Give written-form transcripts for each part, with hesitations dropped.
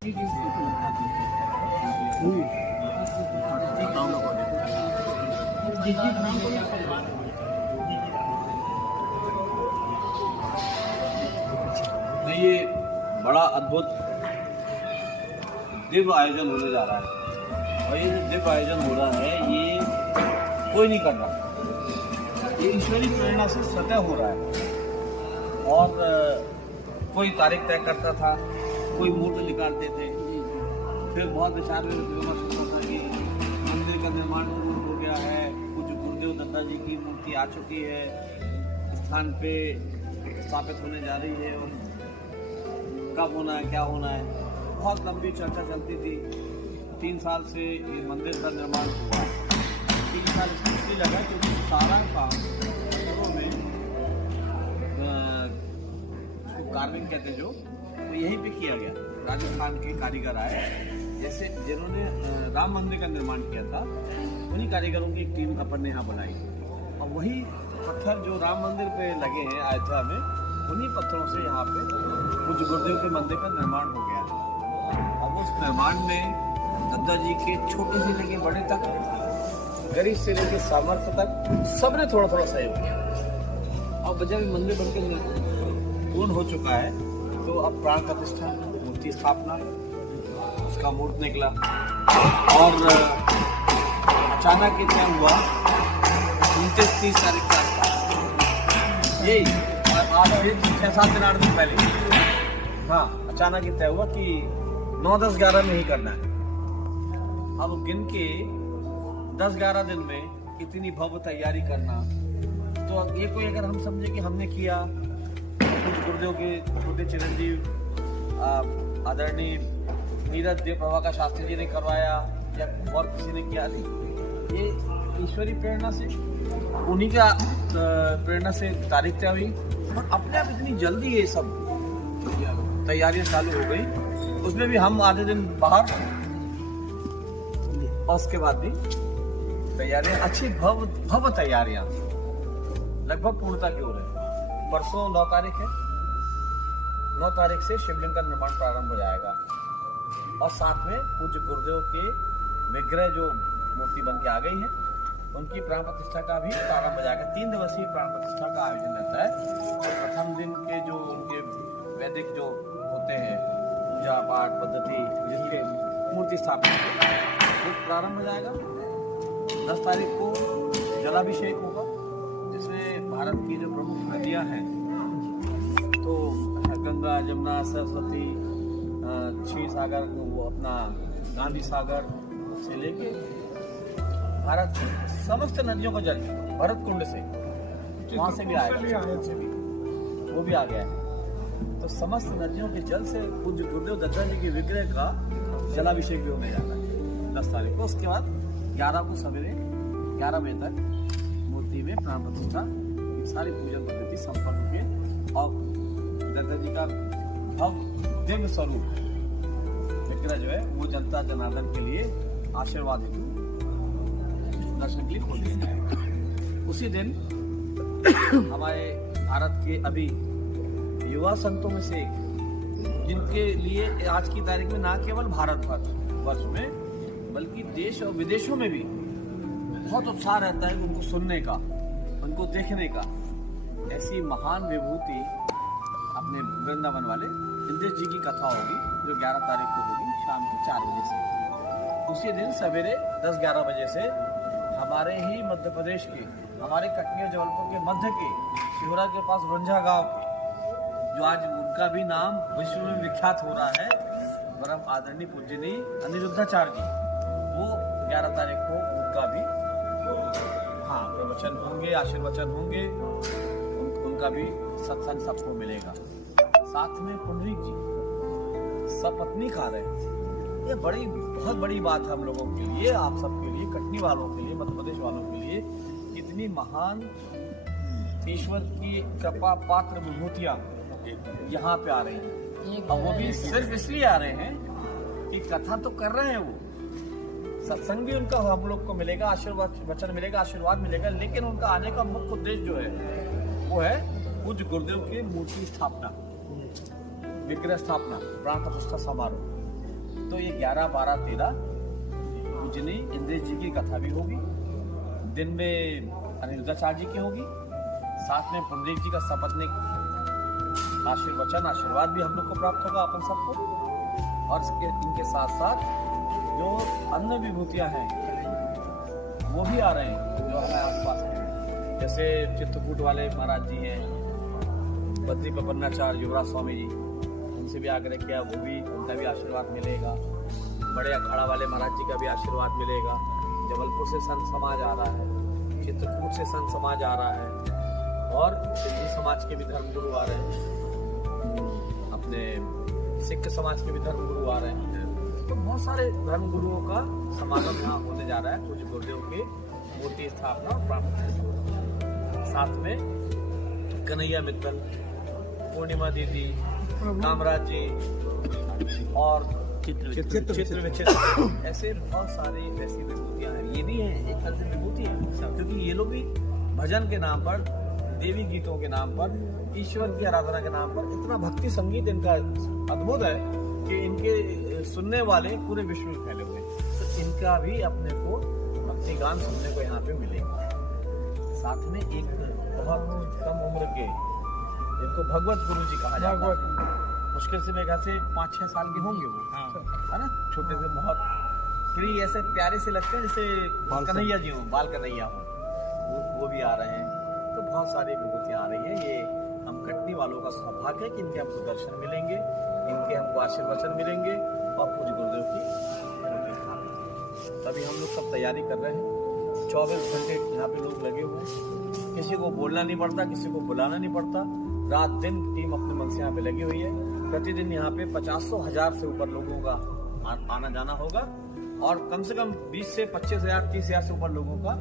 ये बड़ा अद्भुत दिव्य आयोजन होने जा रहा है और ये जो दिव्य आयोजन हो रहा है ये कोई नहीं कर रहा, ये ईश्वरी प्रेरणा से स्वतः हो रहा है। और कोई तारीख तय करता था, कोई मुहूर्त निकालते थे, फिर बहुत विचार विमर्श होता था कि मंदिर का निर्माण पूर्ण हो गया है, कुछ गुरुदेव दत्ता जी की मूर्ति आ चुकी है, स्थान पे स्थापित होने जा रही है और कब होना है, क्या होना है। बहुत लंबी चर्चा चलती थी। 3 साल से ये मंदिर का निर्माण हुआ। 3 साल इसलिए लगा क्योंकि सारा काम घरों में कार्विंग कहते जो तो यहीं पे किया गया। राजस्थान के कारीगर आए, जैसे जिन्होंने राम मंदिर का निर्माण किया था उन्हीं कारीगरों की एक टीम अपन ने यहाँ बनाई और वही पत्थर जो राम मंदिर पे लगे हैं अयोध्या में, उन्हीं पत्थरों से यहाँ पे कुछ गुरुदेव के मंदिर का निर्माण हो गया। अब उस निर्माण में दत्ता जी के छोटे से लेके बड़े तक, गरीब से लेके सामर्थ्य तक सबने थोड़ा थोड़ा सहयोग किया। अब जब मंदिर बनकर पूर्ण हो चुका है तो अब प्राण प्रतिष्ठा, मूर्ति स्थापना, उसका मुहूर्त निकला और अचानक क्या हुआ, 29-30 तारीख का यही आज 6-7 दिन 8 दिन पहले हाँ अचानक ये तय हुआ कि 9, 10, 11 में ही करना है। अब गिन के 10-11 दिन में इतनी भव्य तैयारी करना, तो ये कोई अगर हम समझे कि हमने किया, कुछ गुरुदेव के छोटे चिरंजीव आदरणीय नीरज देव प्रभाकर शास्त्री जी ने करवाया या और किसी ने किया, नहीं, ये ईश्वरी प्रेरणा से, उन्हीं का प्रेरणा से तारीख तय हुई और अपने आप इतनी जल्दी ये सब तैयारियां चालू हो गई। उसमें भी हम आधे दिन बाहर और उसके बाद भी तैयारियां अच्छी भव्य तैयारियां लगभग पूर्णता की ओर है। परसों 9 तारीख है, 9 तारीख से शिवलिंग का निर्माण प्रारंभ हो जाएगा और साथ में पूज्य गुरुदेव के विग्रह जो मूर्ति बन के आ गई है उनकी प्राण प्रतिष्ठा का भी प्रारंभ हो जाएगा। 3 दिवसीय प्राण प्रतिष्ठा का आयोजन रहता है। तो प्रथम दिन के जो उनके वैदिक जो होते हैं पूजा पाठ पद्धति जिसके मूर्ति स्थापना वो प्रारंभ हो जाएगा। 10 तारीख को जलाभिषेक होगा, जिसमें भारत की जो प्रमुख नदियां हैं तो गंगा, जमुना, सरस्वती, क्षीर सागर, वो अपना गांधी सागर से लेके भारत समस्त नदियों का जल भरत कुंड से वहां से भी आएगा, वो भी आ गया है। तो समस्त नदियों के जल से पूज्य गुरुदेव दत्ता जी के विग्रह का जलाभिषेक भी होने जाता है 10 तारीख को। उसके बाद 11 को सवेरे 11 बजे तक मूर्ति में प्राण प्रतिष्ठा सारी पूजन पद्धति संपन्न हुई और दत्ता जी का दिव्य स्वरूप विग्रह जो है वो जनता जनार्दन के लिए आशीर्वाद हेतु दर्शन के लिए खोल दिया जाएगा। उसी दिन हमारे भारत के अभी युवा संतों में से एक, जिनके लिए आज की तारीख में ना केवल भारत वर्ष में बल्कि देश और विदेशों में भी बहुत उत्साह रहता है उनको सुनने का, उनको देखने का। ऐसी महान विभूति अपने वृंदावन वाले इंद्रेश जी की कथा होगी जो 11 तारीख को होगी शाम के 4 बजे से। उसी दिन सवेरे 10-11 बजे से हमारे ही मध्य प्रदेश के, हमारे कटनी और जबलपुर के मध्य के शिवरा के पास रुंझा गांव, जो आज उनका भी नाम विश्व में विख्यात हो रहा है, परम आदरणीय पूजनीय अनिरुद्धाचार्य जी, वो 11 तारीख को उनका भी हाँ प्रवचन होंगे, आशीर्वचन होंगे, उनका भी सत्संग सबको मिलेगा। साथ में पुंडरीक जी सपत्नी खा रहे हैं। ये बहुत बड़ी बात है हम लोगों के लिए, आप सबके लिए, कटनी वालों के लिए, मध्य प्रदेश वालों के लिए। इतनी महान ईश्वर की कृपा पात्र विभूतियां यहाँ पे आ रही हैं और वो भी सिर्फ इसलिए आ रहे हैं कि कथा तो कर रहे हैं, वो सत्संग भी उनका हम लोग को मिलेगा, आशीर्वाद वचन मिलेगा, आशीर्वाद मिलेगा, लेकिन उनका आने का मुख्य उद्देश्य जो है वो है पूज्य गुरुदेव की मूर्ति स्थापना, विग्रह स्थापना, प्राण प्रतिष्ठा समारोह। तो ये 11, 12, 13 पूजनी इंद्रेश जी की कथा भी होगी, दिन में अनिरुद्धाचार्य जी की होगी, साथ में पुंडरीक जी का सपत्निक आशीर्वाद भी हम लोग को प्राप्त होगा अपन सबको। और इनके साथ साथ जो अन्य विभूतियां हैं वो भी आ रहे हैं जो हमारे आसपास हैं, जैसे चित्रकूट वाले महाराज जी हैं, बद्री प्रपन्नाचार्य युवराज स्वामी जी, उनसे भी आग्रह किया, वो भी उनका भी आशीर्वाद मिलेगा। बड़े अखाड़ा वाले महाराज जी का भी आशीर्वाद मिलेगा। जबलपुर से संत समाज आ रहा है, चित्रकूट से संत समाज आ रहा है, और सिंधी समाज के भी धर्मगुरु आ रहे हैं, अपने सिख समाज के भी धर्मगुरु आ रहे हैं। तो बहुत सारे धर्मगुरुओं का समागम यहाँ होने जा रहा है। कुछ गुरुदेव की मूर्ति स्थापना प्राप्त है। साथ में कन्हैया मित्तल, पूर्णिमा दीदी, कामराज जी और चित्र विचित्र ऐसे बहुत सारी ऐसी विभूतियां हैं। ये भी है एक तरह से विभूति है, क्योंकि ये लोग भी भजन के नाम पर, देवी गीतों के नाम पर, ईश्वर की आराधना के नाम पर इतना भक्ति संगीत इनका अद्भुत है कि इनके सुनने वाले पूरे विश्व में फैले हुए हैं। तो इनका भी अपने को भक्ति गान सुनने को यहाँ पे मिलेगा। साथ में एक बहुत कम उम्र के, इनको भगवत गुरु जी कहा जाता है, मुश्किल से मेरे ख्याल से 5-6 साल के होंगे वो, है ना, छोटे से बहुत प्रिय, ऐसे प्यारे से लगते हैं जैसे कन्हैया जी हो, बाल कन्हैया हो, वो भी आ रहे हैं। तो बहुत सारी विभूतियां आ रही है। ये हम कटनी वालों का सौभाग्य है कि इनके हमको दर्शन मिलेंगे, इनके हमको आशीर्वचन मिलेंगे और पूज्य गुरुदेव की तभी हम लोग सब तैयारी कर रहे हैं। 24 घंटे यहाँ पे लोग लगे हुए हैं, किसी को बोलना नहीं पड़ता, किसी को बुलाना नहीं पड़ता, रात दिन टीम अपने मन से यहाँ पे लगी हुई है। प्रतिदिन यहाँ पे 50-100,000 से ऊपर लोगों का आना जाना होगा, और कम से कम 20 से 25,000, 30,000 से ऊपर लोगों का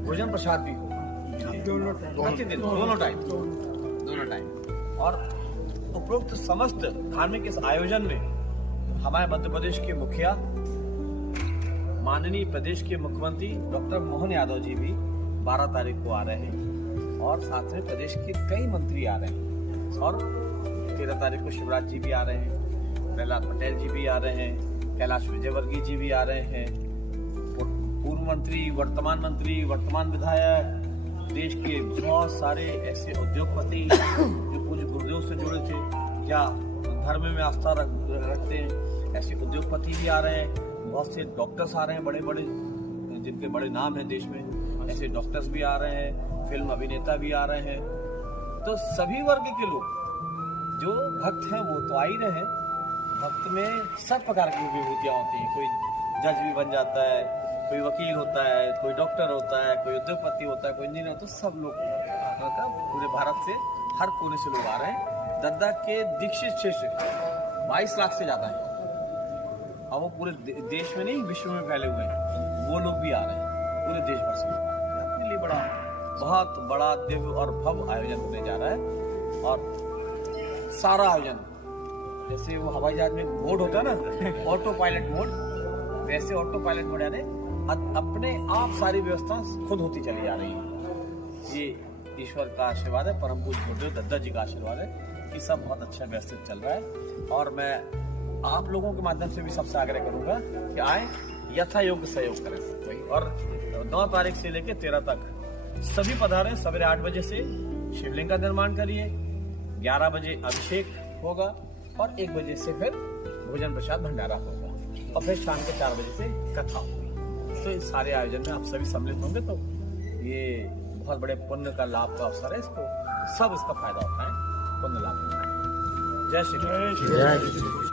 भोजन प्रसाद भी होगा प्रतिदिन, दोनों टाइम। और उपरोक्त समस्त धार्मिक इस आयोजन में हमारे मध्य प्रदेश के मुखिया, माननीय प्रदेश के मुख्यमंत्री डॉक्टर मोहन यादव जी भी 12 तारीख को आ रहे हैं, और साथ में प्रदेश के कई मंत्री आ रहे हैं, और 13 तारीख को शिवराज जी भी आ रहे हैं, प्रहलाद पटेल जी भी आ रहे हैं, कैलाश विजयवर्गीय जी भी आ रहे हैं, पूर्व मंत्री, वर्तमान विधायक, देश के बहुत सारे ऐसे उद्योगपति जो पूज्य गुरुदेव से जुड़े थे या धर्म में आस्था रखते हैं, ऐसे उद्योगपति भी आ रहे हैं। बहुत से डॉक्टर्स आ रहे हैं, बड़े बड़े जिनके बड़े नाम हैं देश में, ऐसे डॉक्टर्स भी आ रहे हैं, फिल्म अभिनेता भी आ रहे हैं। तो सभी वर्ग के लोग जो भक्त हैं वो तो आ ही रहे हैं। भक्त में सब प्रकार की विभूतियाँ होती हैं, कोई जज भी बन जाता है, कोई वकील होता है, कोई डॉक्टर होता है, कोई उद्योगपति होता है, कोई इंजीनियर होता है। सब लोग पूरे भारत से हर कोने से लोग आ रहे हैं। दद्दा के दीक्षित क्षेत्र 22 लाख से ज्यादा है, और वो पूरे देश में नहीं विश्व में फैले हुए हैं, वो लोग भी आ रहे हैं, पूरे देश भर से अपने लिए बहुत बड़ा दिव्य और भव्य आयोजन होने जा रहा है। और सारा आयोजन जैसे वो हवाई जहाज में मोड होता है ना, ऑटो पायलट मोड, वैसे ऑटो पायलट मोड यानी अपने आप सारी व्यवस्था खुद होती चली जा रही है। ये ईश्वर का आशीर्वाद है, परम पूज्य गुरुदेव दद्दा जी का आशीर्वाद है कि सब बहुत अच्छा व्यवस्थित चल रहा है। और मैं आप लोगों के माध्यम से भी सबसे आग्रह करूंगा कि आए, यथा योग्य सहयोग करें। और 9 तारीख से लेकर 13 तक सभी पधारें। सवेरे 8 बजे से शिवलिंग का निर्माण करिए, 11 बजे अभिषेक होगा, और 1 बजे से फिर भोजन प्रसाद भंडारा होगा, और फिर शाम के 4 बजे से कथा होगी। तो इस सारे आयोजन में आप सभी सम्मिलित होंगे, तो ये बहुत बड़े पुण्य का लाभ का अवसर है। इसको सब इसका फायदा उठाएं, पुण्य लाभ उठाएं। जय श्री कृष्ण।